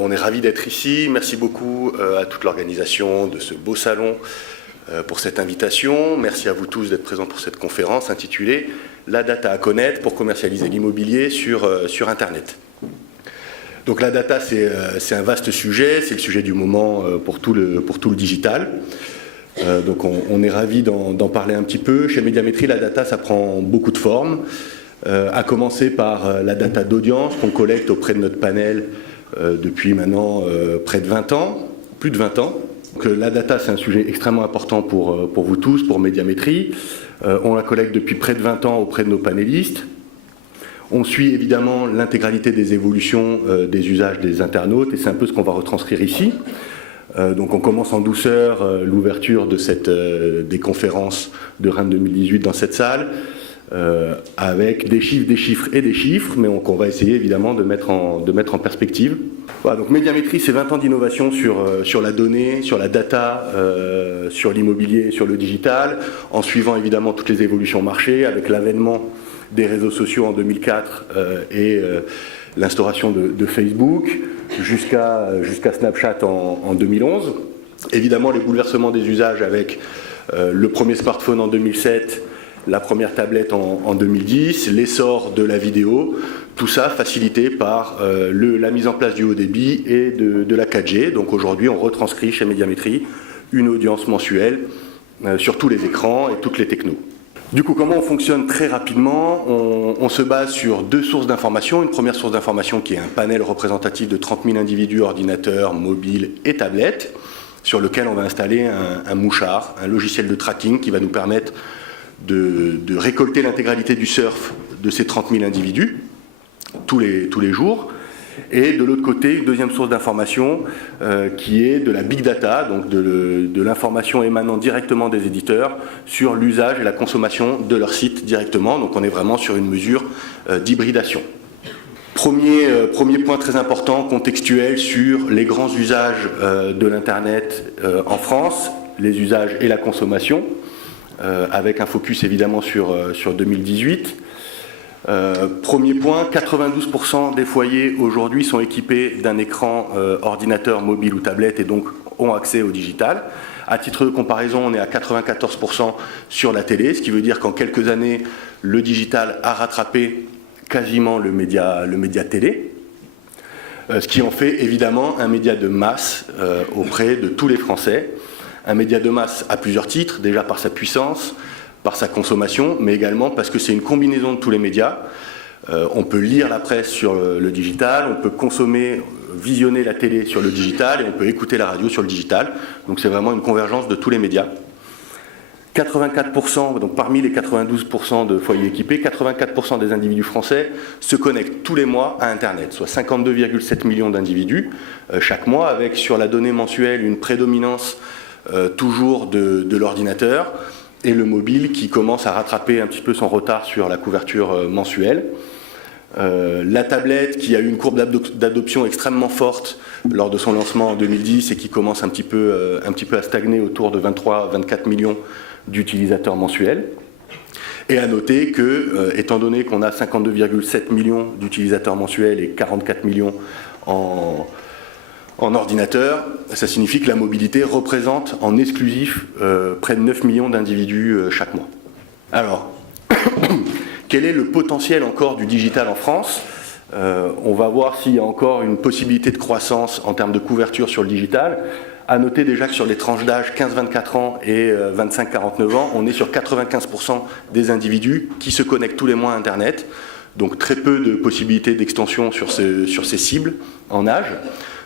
On est ravis d'être ici. Merci beaucoup à toute l'organisation de ce beau salon pour cette invitation. Merci à vous tous d'être présents pour cette conférence intitulée « La data à connaître pour commercialiser l'immobilier sur Internet ». Donc la data, c'est un vaste sujet, c'est le sujet du moment pour tout le digital. Donc on est ravis d'en parler un petit peu. Chez Médiamétrie, la data, ça prend beaucoup de formes, à commencer par la data d'audience qu'on collecte auprès de notre panel depuis maintenant près de 20 ans, plus de 20 ans. Donc, la data, c'est un sujet extrêmement important pour vous tous, pour Médiamétrie. On la collecte depuis près de 20 ans auprès de nos panélistes. On suit évidemment l'intégralité des évolutions des usages des internautes, et c'est un peu ce qu'on va retranscrire ici. Donc on commence en douceur l'ouverture de des conférences de Rennes 2018 dans cette salle, avec des chiffres et des chiffres, mais qu'on va essayer évidemment de mettre en perspective. Voilà, donc Médiamétrie, c'est 20 ans d'innovation sur la donnée, sur la data, sur l'immobilier et sur le digital, en suivant évidemment toutes les évolutions marché, avec l'avènement des réseaux sociaux en 2004 et l'instauration de Facebook, jusqu'à Snapchat en 2011. Évidemment, les bouleversements des usages avec le premier smartphone en 2007, la première tablette en 2010, l'essor de la vidéo, tout ça facilité par la mise en place du haut débit et de la 4G. Donc aujourd'hui, on retranscrit chez Médiamétrie une audience mensuelle sur tous les écrans et toutes les technos. Du coup, comment on fonctionne très rapidement? On se base sur deux sources d'information. Une première source d'information qui est un panel représentatif de 30 000 individus, ordinateurs, mobiles et tablettes, sur lequel on va installer un mouchard, un logiciel de tracking qui va nous permettre de récolter l'intégralité du surf de ces 30 000 individus tous les jours. Et de l'autre côté, une deuxième source d'information qui est de la big data, donc de l'information émanant directement des éditeurs sur l'usage et la consommation de leur site directement. Donc on est vraiment sur une mesure d'hybridation. Premier point très important, contextuel sur les grands usages de l'Internet en France, les usages et la consommation, avec un focus évidemment sur 2018. Premier point, 92% des foyers aujourd'hui sont équipés d'un écran ordinateur, mobile ou tablette et donc ont accès au digital. À titre de comparaison, on est à 94% sur la télé, ce qui veut dire qu'en quelques années, le digital a rattrapé quasiment le média télé, ce qui en fait évidemment un média de masse auprès de tous les Français. Un média de masse à plusieurs titres, déjà par sa puissance, par sa consommation, mais également parce que c'est une combinaison de tous les médias. On peut lire la presse sur le digital, on peut visionner la télé sur le digital et on peut écouter la radio sur le digital. Donc c'est vraiment une convergence de tous les médias. 84%, donc parmi les 92% de foyers équipés, 84% des individus français se connectent tous les mois à Internet, soit 52,7 millions d'individus chaque mois, avec sur la donnée mensuelle une prédominance toujours de l'ordinateur, et le mobile qui commence à rattraper un petit peu son retard sur la couverture mensuelle. La tablette qui a eu une courbe d'adoption extrêmement forte lors de son lancement en 2010 et qui commence un petit peu à stagner autour de 23-24 millions d'utilisateurs mensuels. Et à noter que, étant donné qu'on a 52,7 millions d'utilisateurs mensuels et 44 millions en ordinateur, ça signifie que la mobilité représente en exclusif près de 9 millions d'individus chaque mois. Alors, quel est le potentiel encore du digital en France? On va voir s'il y a encore une possibilité de croissance en termes de couverture sur le digital. À noter déjà que sur les tranches d'âge 15-24 ans et 25-49 ans, on est sur 95% des individus qui se connectent tous les mois à Internet. Donc très peu de possibilités d'extension sur ces cibles en âge.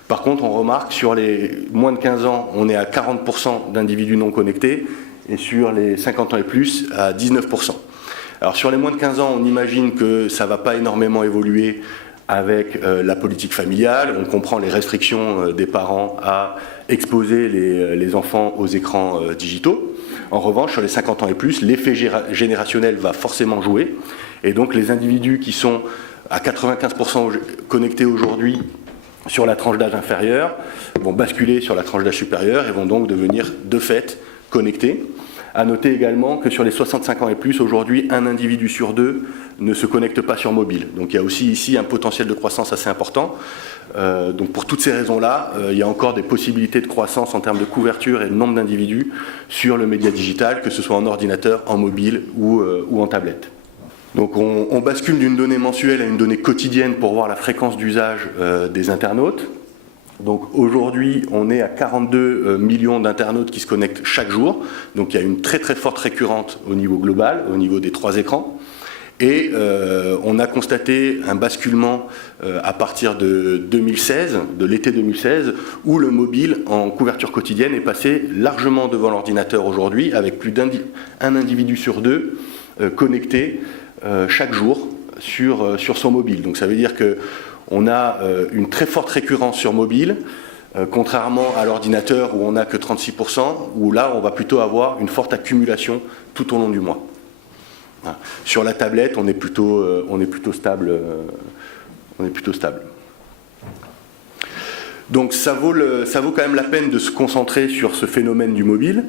Par contre, on remarque sur les moins de 15 ans, on est à 40% d'individus non connectés, et sur les 50 ans et plus, à 19%. Alors sur les moins de 15 ans, on imagine que ça ne va pas énormément évoluer avec la politique familiale. On comprend les restrictions des parents à exposer les enfants aux écrans digitaux. En revanche, sur les 50 ans et plus, l'effet générationnel va forcément jouer. Et donc les individus qui sont à 95% connectés aujourd'hui sur la tranche d'âge inférieure vont basculer sur la tranche d'âge supérieure et vont donc devenir de fait connectés, À noter également que sur les 65 ans et plus, aujourd'hui, un individu sur deux ne se connecte pas sur mobile. Donc il y a aussi ici un potentiel de croissance assez important. Donc pour toutes ces raisons-là, il y a encore des possibilités de croissance en termes de couverture et de nombre d'individus sur le média digital, que ce soit en ordinateur, en mobile ou en tablette. Donc on bascule d'une donnée mensuelle à une donnée quotidienne pour voir la fréquence d'usage des internautes. Donc aujourd'hui, on est à 42 millions d'internautes qui se connectent chaque jour. Donc il y a une très très forte récurrente au niveau global, au niveau des 3 écrans. Et on a constaté un basculement à partir de 2016, de l'été 2016, où le mobile en couverture quotidienne est passé largement devant l'ordinateur aujourd'hui, avec plus d'un individu sur deux connecté chaque jour sur son mobile. Donc ça veut dire que on a une très forte récurrence sur mobile, contrairement à l'ordinateur où on n'a que 36%, où là on va plutôt avoir une forte accumulation tout au long du mois. Voilà. Sur la tablette, on est plutôt stable. Donc ça vaut quand même la peine de se concentrer sur ce phénomène du mobile.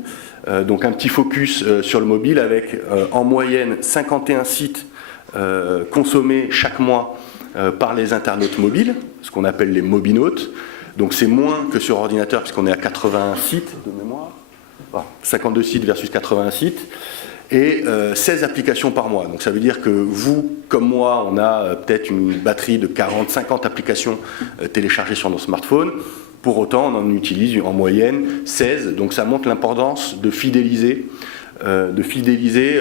Donc un petit focus sur le mobile avec en moyenne 51 sites consommés chaque mois par les internautes mobiles, ce qu'on appelle les mobinautes. Donc c'est moins que sur ordinateur puisqu'on est à 81 sites de mémoire. Voilà, 52 sites versus 81 sites. Et 16 applications par mois. Donc ça veut dire que vous, comme moi, on a peut-être une batterie de 40-50 applications téléchargées sur nos smartphones. Pour autant, on en utilise en moyenne 16. Donc ça montre l'importance de fidéliser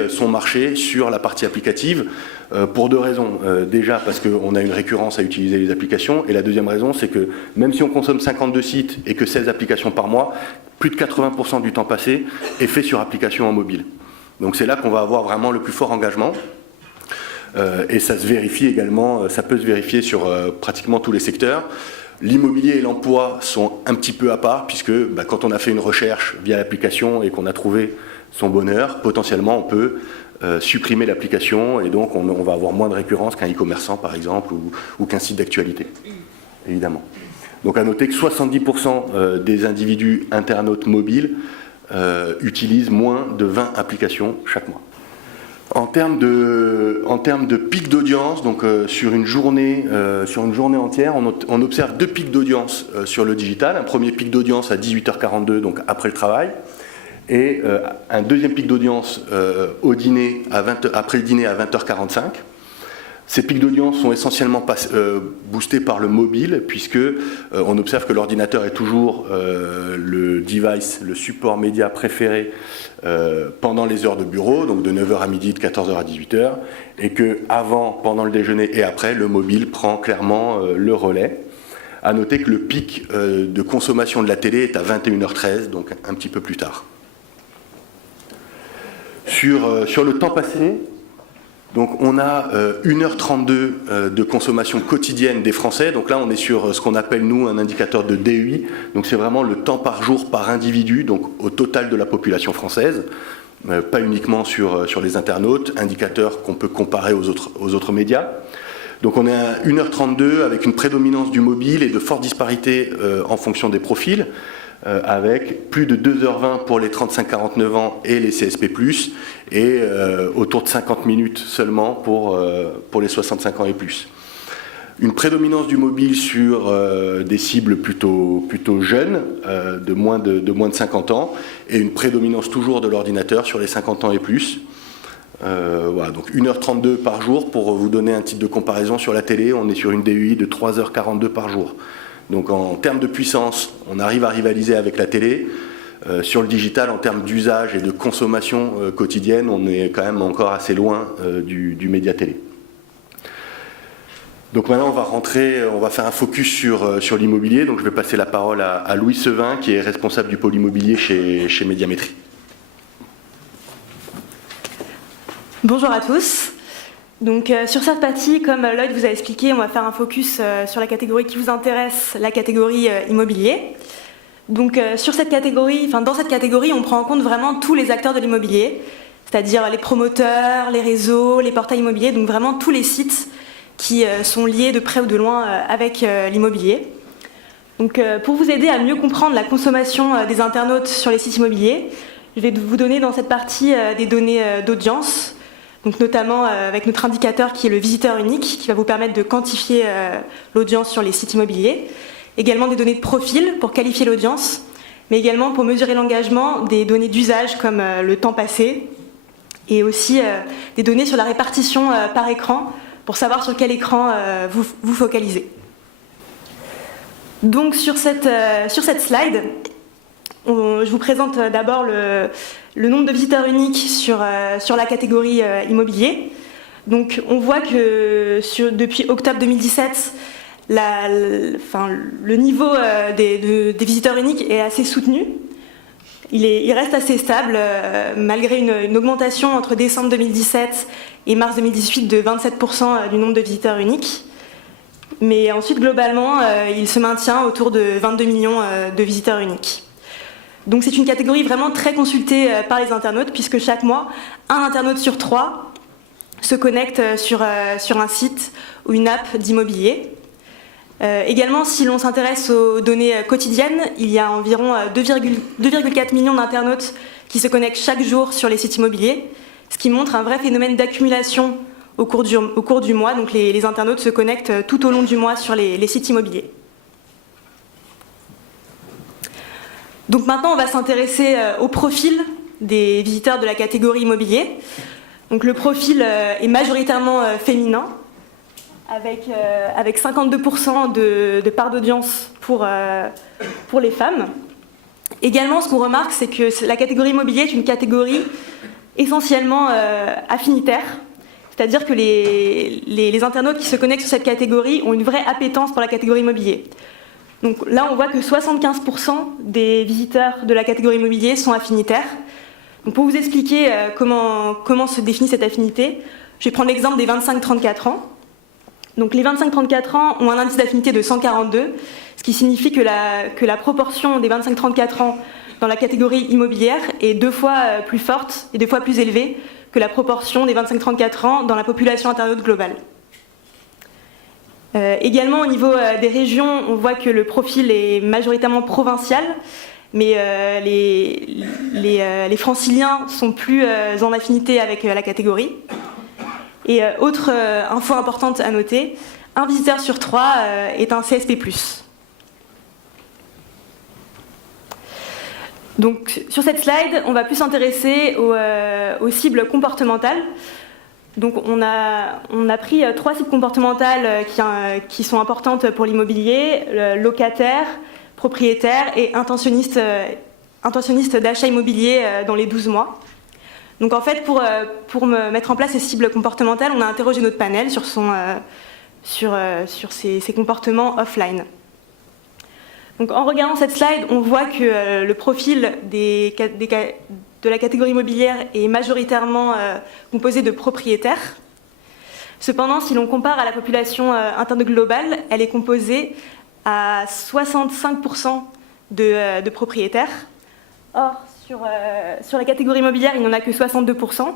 son marché sur la partie applicative pour 2 raisons. Déjà parce qu'on a une récurrence à utiliser les applications. Et la deuxième raison, c'est que même si on consomme 52 sites et que 16 applications par mois, plus de 80% du temps passé est fait sur applications en mobile. Donc c'est là qu'on va avoir vraiment le plus fort engagement. Et ça se vérifie également, ça peut se vérifier sur pratiquement tous les secteurs. L'immobilier et l'emploi sont un petit peu à part, puisque quand on a fait une recherche via l'application et qu'on a trouvé son bonheur, potentiellement on peut supprimer l'application et donc on va avoir moins de récurrence qu'un e-commerçant par exemple ou qu'un site d'actualité, évidemment. Donc à noter que 70% des individus internautes mobiles utilisent moins de 20 applications chaque mois. En termes de pic d'audience, donc sur une journée entière, on observe 2 pics d'audience sur le digital. Un premier pic d'audience à 18h42, donc après le travail, et un deuxième pic d'audience au dîner après le dîner à 20h45. Ces pics d'audience sont essentiellement boostés par le mobile, puisque on observe que l'ordinateur est toujours le device, le support média préféré pendant les heures de bureau, donc de 9h à midi, de 14h à 18h, et que avant, pendant le déjeuner et après, le mobile prend clairement le relais. À noter que le pic de consommation de la télé est à 21h13, donc un petit peu plus tard. Sur le temps passé, donc on a 1h32 de consommation quotidienne des Français. Donc là, on est sur ce qu'on appelle, nous, un indicateur de DEI. Donc c'est vraiment le temps par jour par individu, donc au total de la population française, pas uniquement sur les internautes, indicateur qu'on peut comparer aux autres médias. Donc on est à 1h32 avec une prédominance du mobile et de fortes disparités en fonction des profils, avec plus de 2h20 pour les 35-49 ans et les CSP+, et autour de 50 minutes seulement pour les 65 ans et plus. Une prédominance du mobile sur des cibles plutôt jeunes, de moins de 50 ans, et une prédominance toujours de l'ordinateur sur les 50 ans et plus. Voilà, donc 1h32 par jour. Pour vous donner un titre de comparaison, sur la télé, on est sur une DUI de 3h42 par jour. Donc en termes de puissance, on arrive à rivaliser avec la télé. Sur le digital, en termes d'usage et de consommation quotidienne, on est quand même encore assez loin du média télé. Donc maintenant, on va faire un focus sur l'immobilier. Donc je vais passer la parole à Louis Sevin, qui est responsable du pôle immobilier chez Médiamétrie. Bonjour à tous. Donc sur cette partie, comme Lloyd vous a expliqué, on va faire un focus sur la catégorie qui vous intéresse, la catégorie immobilier. Donc sur cette catégorie, dans cette catégorie, on prend en compte vraiment tous les acteurs de l'immobilier, c'est-à-dire les promoteurs, les réseaux, les portails immobiliers, donc vraiment tous les sites qui sont liés de près ou de loin avec l'immobilier. Donc pour vous aider à mieux comprendre la consommation des internautes sur les sites immobiliers, Je vais vous donner dans cette partie des données d'audience, donc notamment avec notre indicateur qui est le visiteur unique, qui va vous permettre de quantifier l'audience sur les sites immobiliers. Également des données de profil pour qualifier l'audience, mais également pour mesurer l'engagement, des données d'usage comme le temps passé, et aussi des données sur la répartition par écran, pour savoir sur quel écran vous focalisez. Donc sur cette slide, je vous présente d'abord le nombre de visiteurs uniques sur la catégorie immobilier. Donc on voit que depuis octobre 2017, le niveau des visiteurs uniques est assez soutenu. Il reste assez stable, malgré une augmentation entre décembre 2017 et mars 2018 de 27% du nombre de visiteurs uniques. Mais ensuite, globalement, il se maintient autour de 22 millions de visiteurs uniques. Donc c'est une catégorie vraiment très consultée par les internautes, puisque chaque mois, un internaute sur 3 se connecte sur un site ou une app d'immobilier. Également, si l'on s'intéresse aux données quotidiennes, il y a environ 2,4 millions d'internautes qui se connectent chaque jour sur les sites immobiliers, ce qui montre un vrai phénomène d'accumulation au cours du mois. Donc les internautes se connectent tout au long du mois sur les sites immobiliers. Donc maintenant, on va s'intéresser au profil des visiteurs de la catégorie immobilier. Donc le profil est majoritairement féminin, avec 52% de part d'audience pour les femmes. Également, ce qu'on remarque, c'est que la catégorie immobilier est une catégorie essentiellement affinitaire, c'est-à-dire que les internautes qui se connectent sur cette catégorie ont une vraie appétence pour la catégorie immobilier. Donc là, on voit que 75% des visiteurs de la catégorie immobilier sont affinitaires. Donc pour vous expliquer comment se définit cette affinité, je vais prendre l'exemple des 25-34 ans. Donc les 25-34 ans ont un indice d'affinité de 142, ce qui signifie que la proportion des 25-34 ans dans la catégorie immobilière est 2 fois plus forte et 2 fois plus élevée que la proportion des 25-34 ans dans la population internaute globale. Également au niveau des régions, on voit que le profil est majoritairement provincial, mais les franciliens sont plus en affinité avec la catégorie. Et autre info importante à noter, un visiteur sur 3 est un CSP+. Donc sur cette slide, on va plus s'intéresser aux cibles comportementales. Donc on a pris 3 cibles comportementales qui sont importantes pour l'immobilier: locataire, propriétaire et intentionniste d'achat immobilier dans les 12 mois. Donc en fait, pour mettre en place ces cibles comportementales, on a interrogé notre panel sur ses comportements offline. Donc en regardant cette slide, on voit que le profil de la catégorie immobilière est majoritairement composé de propriétaires. Cependant, si l'on compare à la population interne globale, elle est composée à 65% de propriétaires. Or, sur la catégorie immobilière, il n'y en a que 62%.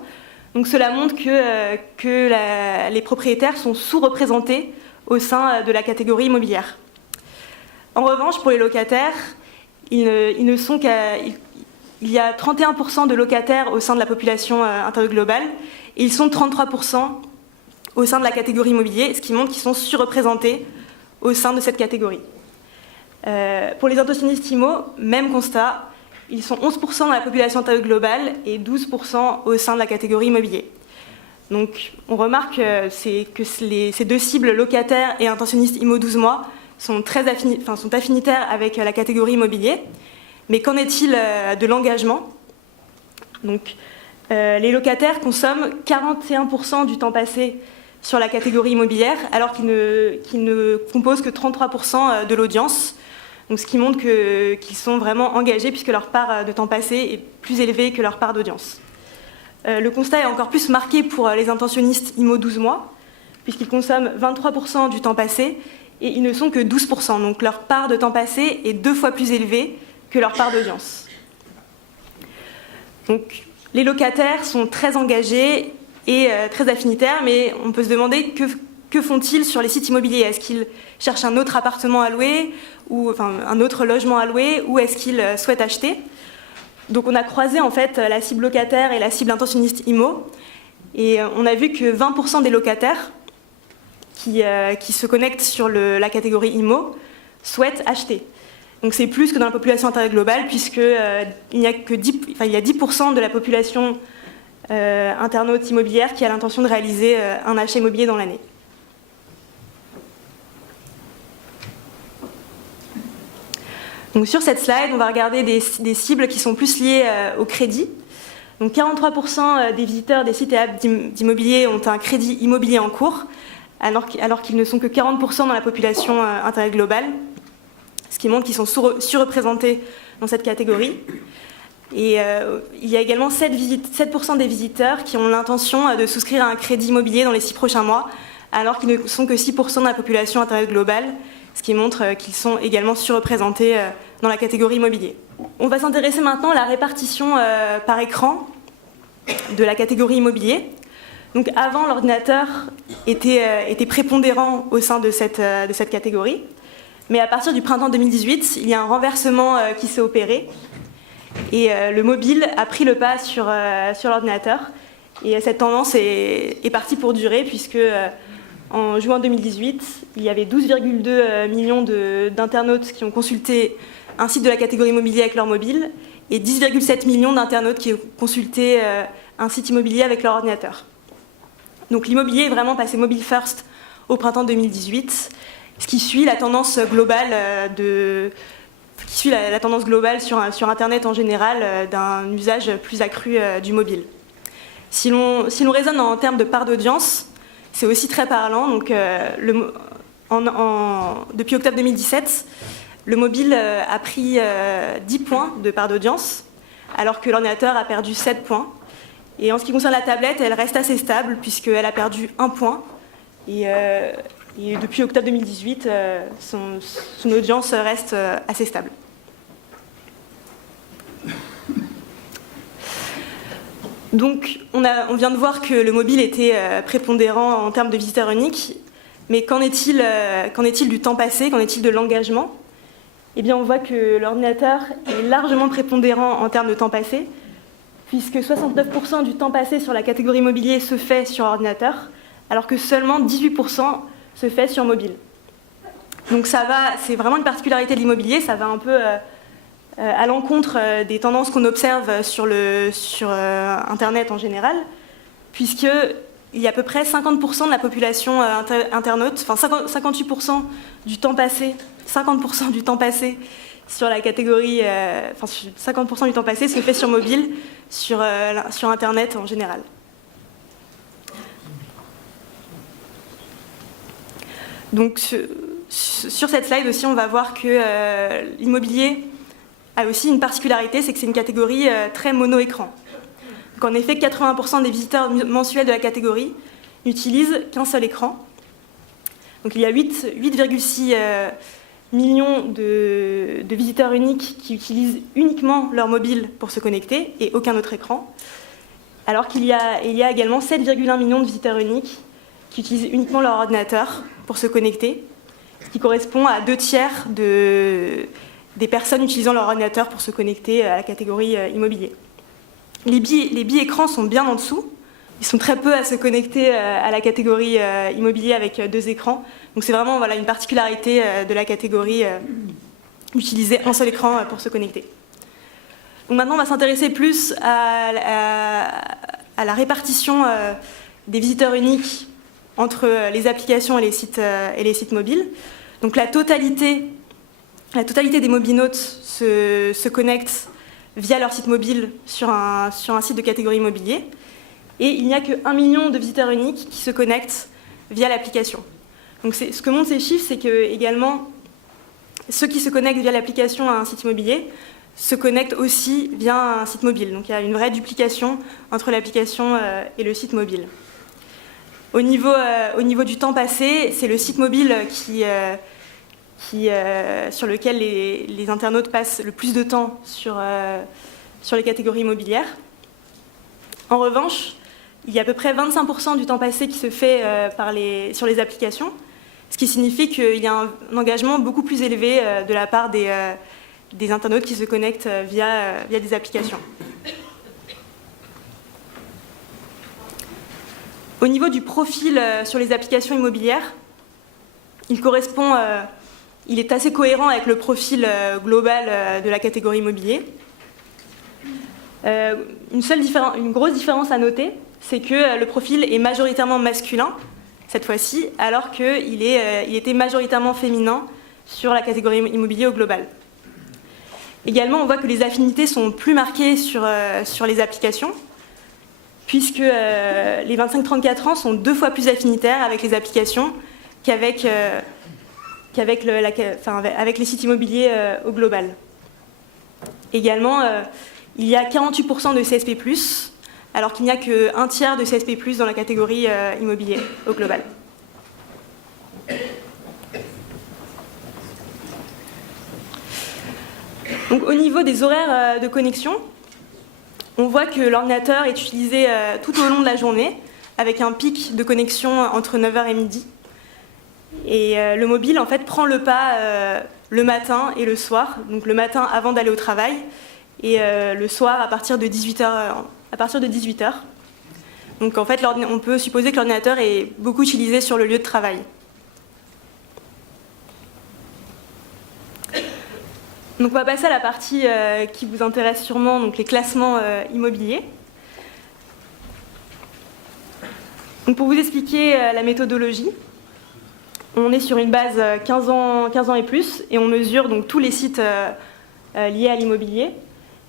Donc cela montre que les propriétaires sont sous-représentés au sein de la catégorie immobilière. En revanche, pour les locataires, il y a 31% de locataires au sein de la population interne globale et ils sont 33% au sein de la catégorie immobilier, ce qui montre qu'ils sont surreprésentés au sein de cette catégorie. Pour les intentionnistes IMO, même constat. Ils sont 11% dans la population interne globale et 12% au sein de la catégorie immobilier. Donc on remarque que ces 2 cibles, locataires et intentionnistes IMO 12 mois, sont affinitaires avec la catégorie immobilier. Mais qu'en est-il de l'engagement? Donc les locataires consomment 41% du temps passé sur la catégorie immobilière, alors qu'ils ne composent que 33% de l'audience. Donc, ce qui montre qu'ils sont vraiment engagés puisque leur part de temps passé est plus élevée que leur part d'audience. Le constat est encore plus marqué pour les intentionnistes IMO 12 mois, puisqu'ils consomment 23% du temps passé et ils ne sont que 12%. Donc leur part de temps passé est 2 fois plus élevée que leur part d'audience. Donc les locataires sont très engagés et très affinitaires, mais on peut se demander que font-ils sur les sites immobiliers? Est-ce qu'ils cherchent un autre appartement à louer, ou un autre logement à louer, ou est-ce qu'ils souhaitent acheter? Donc on a croisé en fait la cible locataire et la cible intentionniste IMO, et on a vu que 20% des locataires qui se connectent sur la catégorie IMO souhaitent acheter. Donc c'est plus que dans la population intérieure globale, puisqu'il y a 10% de la population internaute immobilière qui a l'intention de réaliser un achat immobilier dans l'année. Donc sur cette slide, on va regarder des cibles qui sont plus liées au crédit. Donc 43% des visiteurs des sites et apps d'immobilier ont un crédit immobilier en cours, alors qu'ils ne sont que 40% dans la population intérieure globale, ce qui montre qu'ils sont surreprésentés dans cette catégorie. Et il y a également 7% des visiteurs qui ont l'intention de souscrire à un crédit immobilier dans les 6 prochains mois, alors qu'ils ne sont que 6% de la population intérieure globale, ce qui montre qu'ils sont également surreprésentés dans la catégorie immobilier. On va s'intéresser maintenant à la répartition par écran de la catégorie immobilier. Donc avant, l'ordinateur était prépondérant au sein de cette catégorie, mais à partir du printemps 2018, il y a un renversement qui s'est opéré, et le mobile a pris le pas sur l'ordinateur, et cette tendance est partie pour durer, puisque en juin 2018, il y avait 12,2 millions d'internautes qui ont consulté un site de la catégorie immobilier avec leur mobile, et 10,7 millions d'internautes qui ont consulté un site immobilier avec leur ordinateur. Donc l'immobilier est vraiment passé mobile first au printemps 2018, ce qui suit la tendance globale sur Internet en général d'un usage plus accru du mobile. Si l'on raisonne en termes de part d'audience, c'est aussi très parlant. Donc, depuis octobre 2017, le mobile a pris 10 points de part d'audience, alors que l'ordinateur a perdu 7 points. Et en ce qui concerne la tablette, elle reste assez stable, puisqu'elle a perdu 1 point. Et depuis octobre 2018, son audience reste assez stable. Donc, on vient de voir que le mobile était prépondérant en termes de visiteurs uniques, mais qu'en est-il du temps passé, qu'en est-il de l'engagement ? Eh bien, on voit que l'ordinateur est largement prépondérant en termes de temps passé, puisque 69% du temps passé sur la catégorie immobilier se fait sur ordinateur, alors que seulement 18% se fait sur mobile. Donc c'est vraiment une particularité de l'immobilier, ça va un peu à l'encontre des tendances qu'on observe sur Internet en général, puisqu'il y a à peu près 50% de la population internaute, enfin 58% du temps passé, 50% du temps passé sur la catégorie, 50% du temps passé se fait sur mobile, sur Internet en général. Donc sur cette slide aussi, on va voir que l'immobilier a aussi une particularité, c'est que c'est une catégorie très mono-écran. Donc en effet, 80% des visiteurs mensuels de la catégorie n'utilisent qu'un seul écran. Donc il y a 8,6 millions de visiteurs uniques qui utilisent uniquement leur mobile pour se connecter et aucun autre écran, alors qu'il y a également 7,1 millions de visiteurs uniques qui utilisent uniquement leur ordinateur pour se connecter, ce qui correspond à 2/3 des personnes utilisant leur ordinateur pour se connecter à la catégorie immobilier. Les billes écrans sont bien en dessous. Ils sont très peu à se connecter à la catégorie immobilier avec 2 écrans. Donc c'est vraiment une particularité de la catégorie utiliser un seul écran pour se connecter. Donc maintenant, on va s'intéresser plus à la répartition des visiteurs uniques entre les applications et les sites mobiles. Donc la totalité des mobinautes se connectent via leur site mobile sur un site de catégorie immobilier. Et il n'y a que 1 million de visiteurs uniques qui se connectent via l'application. Donc ce que montrent ces chiffres, c'est que également ceux qui se connectent via l'application à un site immobilier se connectent aussi via un site mobile. Donc il y a une vraie duplication entre l'application et le site mobile. Au niveau du temps passé, c'est le site mobile sur lequel les internautes passent le plus de temps sur les catégories immobilières. En revanche, il y a à peu près 25% du temps passé qui se fait sur les applications, ce qui signifie qu'il y a un engagement beaucoup plus élevé de la part des des internautes qui se connectent via des applications. Au niveau du profil sur les applications immobilières, il est assez cohérent avec le profil global de la catégorie immobilier. Une grosse différence à noter, c'est que le profil est majoritairement masculin, cette fois-ci, alors qu'il était majoritairement féminin sur la catégorie immobilier au global. Également, on voit que les affinités sont plus marquées sur les applications, puisque les 25-34 ans sont 2 fois plus affinitaires avec les applications qu'avec les sites immobiliers au global. Également, il y a 48% de CSP+, alors qu'il n'y a qu'un tiers de CSP+, dans la catégorie immobilier au global. Donc, au niveau des horaires de connexion, on voit que l'ordinateur est utilisé tout au long de la journée, avec un pic de connexion entre 9h et midi. Et le mobile, en fait, prend le pas le matin et le soir, donc le matin avant d'aller au travail, et le soir à partir de 18h. Donc en fait, on peut supposer que l'ordinateur est beaucoup utilisé sur le lieu de travail. Donc on va passer à la partie qui vous intéresse sûrement, donc les classements immobiliers. Donc pour vous expliquer la méthodologie, on est sur une base 15 ans et plus, et on mesure donc tous les sites liés à l'immobilier.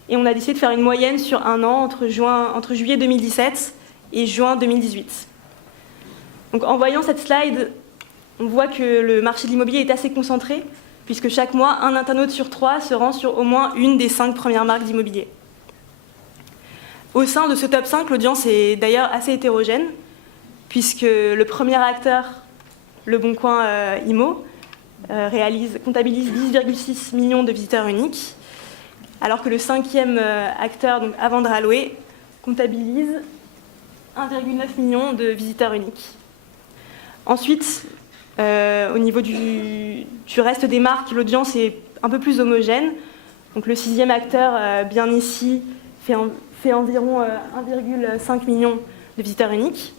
Et on a décidé de faire une moyenne sur un an entre juillet 2017 et juin 2018. Donc en voyant cette slide, on voit que le marché de l'immobilier est assez concentré, puisque chaque mois, un internaute sur 3 se rend sur au moins une des 5 premières marques d'immobilier. Au sein de ce top 5, l'audience est d'ailleurs assez hétérogène, puisque le premier acteur, Le Bon Coin Immo, comptabilise 10,6 millions de visiteurs uniques, alors que le 5e acteur, donc Avant à louer, comptabilise 1,9 million de visiteurs uniques. Ensuite, au niveau du reste des marques, l'audience est un peu plus homogène. Donc le 6e acteur, Bien Ici, fait environ 1,5 million de visiteurs uniques.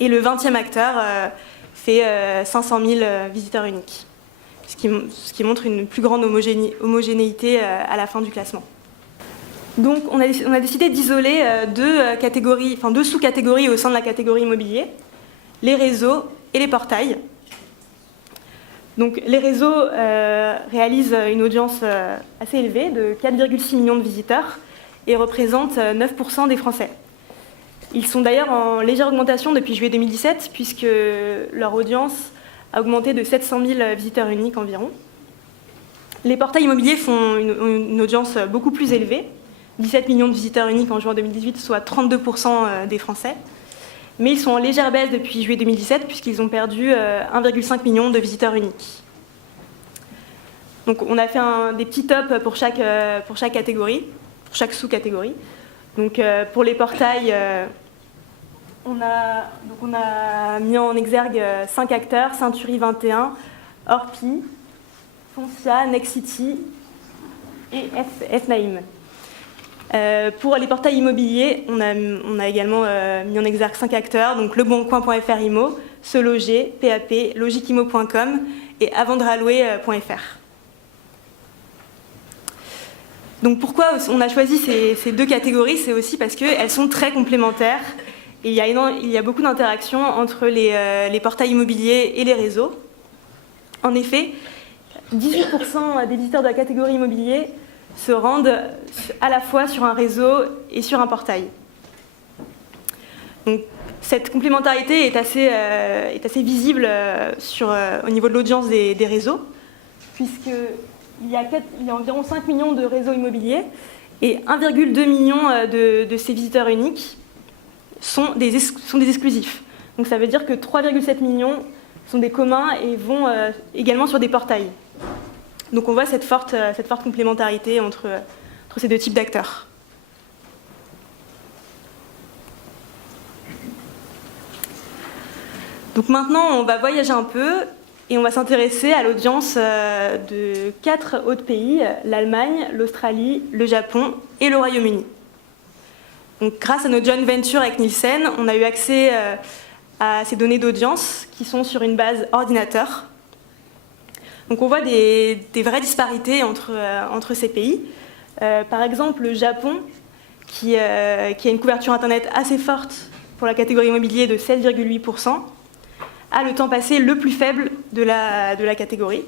Et le 20e acteur fait 500 000 visiteurs uniques, ce qui montre une plus grande homogénéité à la fin du classement. Donc on a décidé d'isoler deux sous-catégories au sein de la catégorie immobilier, les réseaux et les portails. Donc les réseaux réalisent une audience assez élevée de 4,6 millions de visiteurs et représentent 9% des Français. Ils sont d'ailleurs en légère augmentation depuis juillet 2017, puisque leur audience a augmenté de 700 000 visiteurs uniques environ. Les portails immobiliers font une audience beaucoup plus élevée, 17 millions de visiteurs uniques en juin 2018, soit 32% des Français. Mais ils sont en légère baisse depuis juillet 2017, puisqu'ils ont perdu 1,5 million de visiteurs uniques. Donc on a fait des petits tops pour chaque catégorie, pour chaque sous-catégorie. Donc pour les portails, on a mis en exergue 5 acteurs, Century 21, Orpi, Foncia, Nexity et Fnaim. Pour les portails immobiliers, on a également mis en exergue 5 acteurs, donc leboncoin.fr Immo, Se Loger, PAP, logiquimo.com et avandrealouer.fr. Donc pourquoi on a choisi ces deux catégories? C'est aussi parce qu'elles sont très complémentaires et il y a beaucoup d'interactions entre les portails immobiliers et les réseaux. En effet, 18% des visiteurs de la catégorie immobilier se rendent à la fois sur un réseau et sur un portail. Donc, cette complémentarité est assez visible au niveau de l'audience des réseaux, puisqu'il y a environ 5 millions de réseaux immobiliers et 1,2 million de ces visiteurs uniques sont des exclusifs. Donc ça veut dire que 3,7 millions sont des communs et vont également sur des portails. Donc on voit cette forte complémentarité entre ces deux types d'acteurs. Donc maintenant, on va voyager un peu Et on va s'intéresser à l'audience de 4 autres pays, l'Allemagne, l'Australie, le Japon et le Royaume-Uni. Donc, grâce à notre joint venture avec Nielsen, on a eu accès à ces données d'audience qui sont sur une base ordinateur. Donc on voit des vraies disparités entre ces pays. Par exemple, le Japon, qui a une couverture Internet assez forte pour la catégorie immobilier de 7,8%, a le temps passé le plus faible de la catégorie.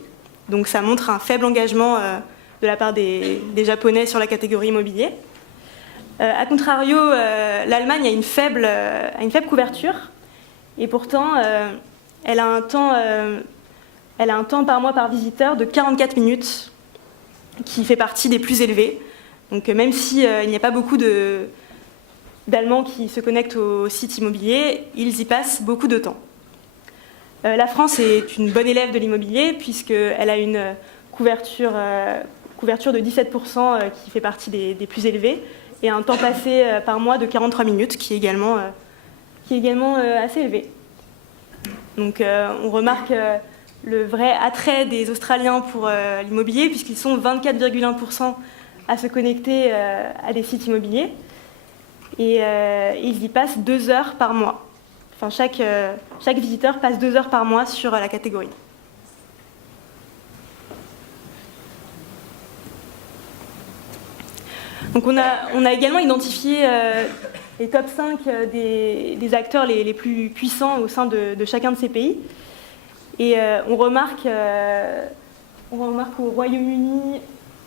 Donc ça montre un faible engagement de la part des Japonais sur la catégorie immobilier. A contrario, l'Allemagne a une faible couverture, et pourtant elle a un temps par mois par visiteur de 44 minutes, qui fait partie des plus élevés. Donc même s'il n'y a pas beaucoup d'Allemands qui se connectent au site immobilier, ils y passent beaucoup de temps. La France est une bonne élève de l'immobilier puisqu'elle a une couverture de 17% qui fait partie des plus élevés et un temps passé par mois de 43 minutes qui est également assez élevé. Donc on remarque le vrai attrait des Australiens pour l'immobilier puisqu'ils sont 24,1% à se connecter à des sites immobiliers et ils y passent 2 heures par mois. Enfin, chaque visiteur passe 2 heures par mois sur la catégorie. Donc on a également identifié les top 5 des acteurs les plus puissants au sein de chacun de ces pays. Et on remarque au Royaume-Uni,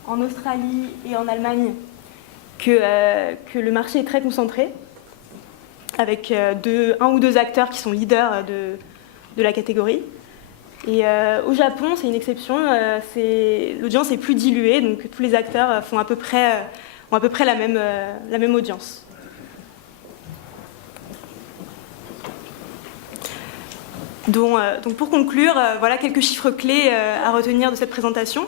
en Australie et en Allemagne que le marché est très concentré, avec un ou deux acteurs qui sont leaders de la catégorie. Et au Japon, c'est une exception, l'audience est plus diluée, donc tous les acteurs ont à peu près la même audience. Donc pour conclure, voilà quelques chiffres clés à retenir de cette présentation.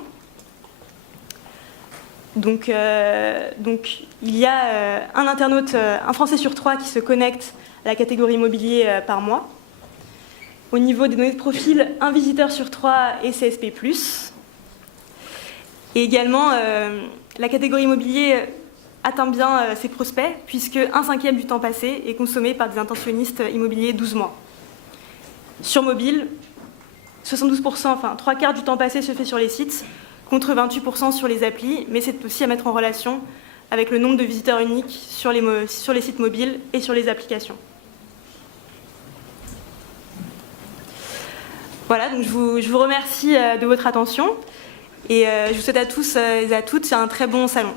Donc il y a un internaute, un Français sur 3 qui se connecte à la catégorie immobilier par mois. Au niveau des données de profil, un visiteur sur 3 est CSP+. Et également, la catégorie immobilier atteint bien ses prospects, puisque 1/5 du temps passé est consommé par des intentionnistes immobiliers 12 mois. Sur mobile, 72%, enfin 3/4 du temps passé se fait sur les sites, contre 28% sur les applis, mais c'est aussi à mettre en relation avec le nombre de visiteurs uniques sur les sites mobiles et sur les applications. Voilà, donc je vous remercie de votre attention et je vous souhaite à tous et à toutes un très bon salon.